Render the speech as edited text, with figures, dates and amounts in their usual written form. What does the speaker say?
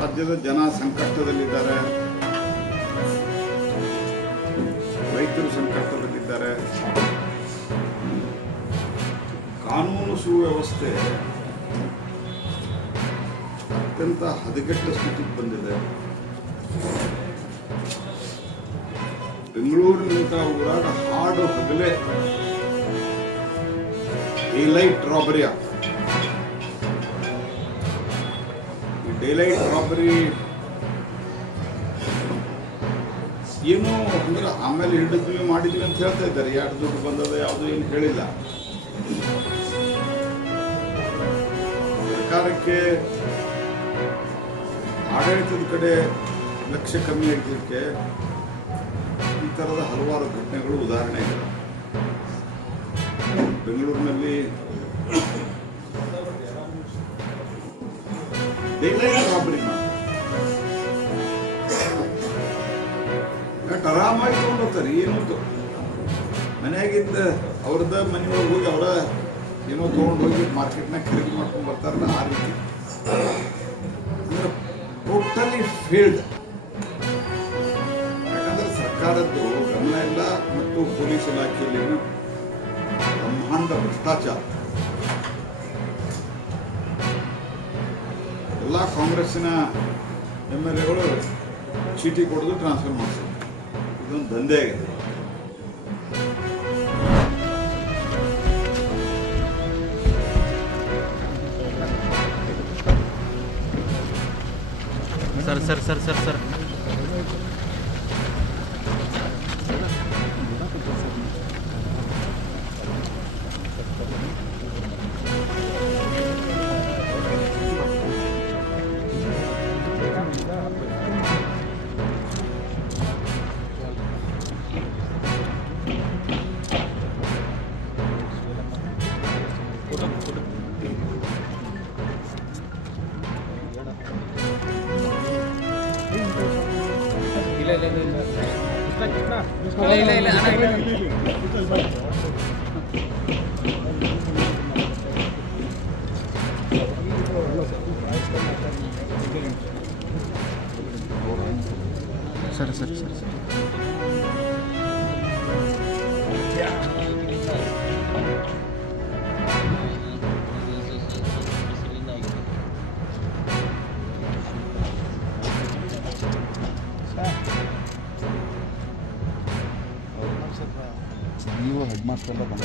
ರಾಜ್ಯದ ಜನ ಸಂಕಷ್ಟದಲ್ಲಿದ್ದಾರೆ, ರೈತರು ಸಂಕಷ್ಟದಲ್ಲಿದ್ದಾರೆ. ಕಾನೂನು ಸುವ್ಯವಸ್ಥೆ ಅತ್ಯಂತ ಹದಗೆಟ್ಟ ಸ್ಥಿತಿಗೆ ಬಂದಿದೆ. ಬೆಂಗಳೂರಿನಂಥ ಊರಾಗ ಹಾಡು ಹಗಲೇ ಡೇಲೈಟ್ ರಾಬರಿ ಆಗ್ತದೆ. ಈ ಡೇಲೈಟ್ ರಾಬರಿ ಏನು ಅಂದ್ರೆ ಆಮೇಲೆ ಹಿಡಿದ್ವಿ ಮಾಡಿದ್ವಿ ಅಂತ ಹೇಳ್ತಾ ಇದ್ದಾರೆ. ಯಾರು ದುಡ್ಡು ಬಂದದ ಯಾವುದು ಏನು ಹೇಳಿಲ್ಲ. ಸರ್ಕಾರಕ್ಕೆ ಆಡಳಿತದ ಕಡೆ ಲಕ್ಷ್ಯ ಕಮ್ಮಿ ಆಗಿದ್ದಕ್ಕೆ ಈ ಥರದ ಹಲವಾರು ಘಟನೆಗಳು ಉದಾಹರಣೆಗಳು. ಬೆಂಗಳೂರಿನಲ್ಲಿ ಡೇಲೈಟ್ ರಾಬರಿ ಆರಾಮಾಗಿ ತಗೊಂಡು ಹೋಗ್ತಾರೆ. ಏನು ಮನೆಯಾಗಿದ್ದ ಅವ್ರದ ಮನೆಯೊಳಗೆ ಹೋಗಿ ಅವರ ಏನೋ ತೊಗೊಂಡು ಹೋಗಿ ಮಾರ್ಕೆಟ್ನಾಗ ಖರೀದಿ ಮಾಡ್ಕೊಂಡು ಬರ್ತಾರಲ್ಲ, ಆ ರೀತಿ ಅಂದ್ರೆ ಟೋಟಲಿ ಫೇಲ್ಡ್. ಯಾಕಂದ್ರೆ ಸರ್ಕಾರದ್ದು ಗಮನ ಇಲ್ಲ ಮತ್ತು ಪೊಲೀಸ್ ಇಲಾಖೆಯಲ್ಲಿ ಬ್ರಹ್ಮಾಂಡ ಭ್ರಷ್ಟಾಚಾರ. ಎಲ್ಲ ಕಾಂಗ್ರೆಸ್ಸಿನ MLAಗಳು ಚೀಟಿ ಕೊಡೋದು ಟ್ರಾನ್ಸ್ಫರ್ ಮಾಡಿಸೋದು, ಇದೊಂದು ದಂಧೆ ಆಗಿದೆ. Sir sir sir sir sir ಇಲ್ಲ ಸರ್ ಸರ್ ಸರ್ ಸರ್ ನೀವು ಹೆಡ್ ಮಾಸ್ಟರ್ ಎಲ್ಲ ಬಂದ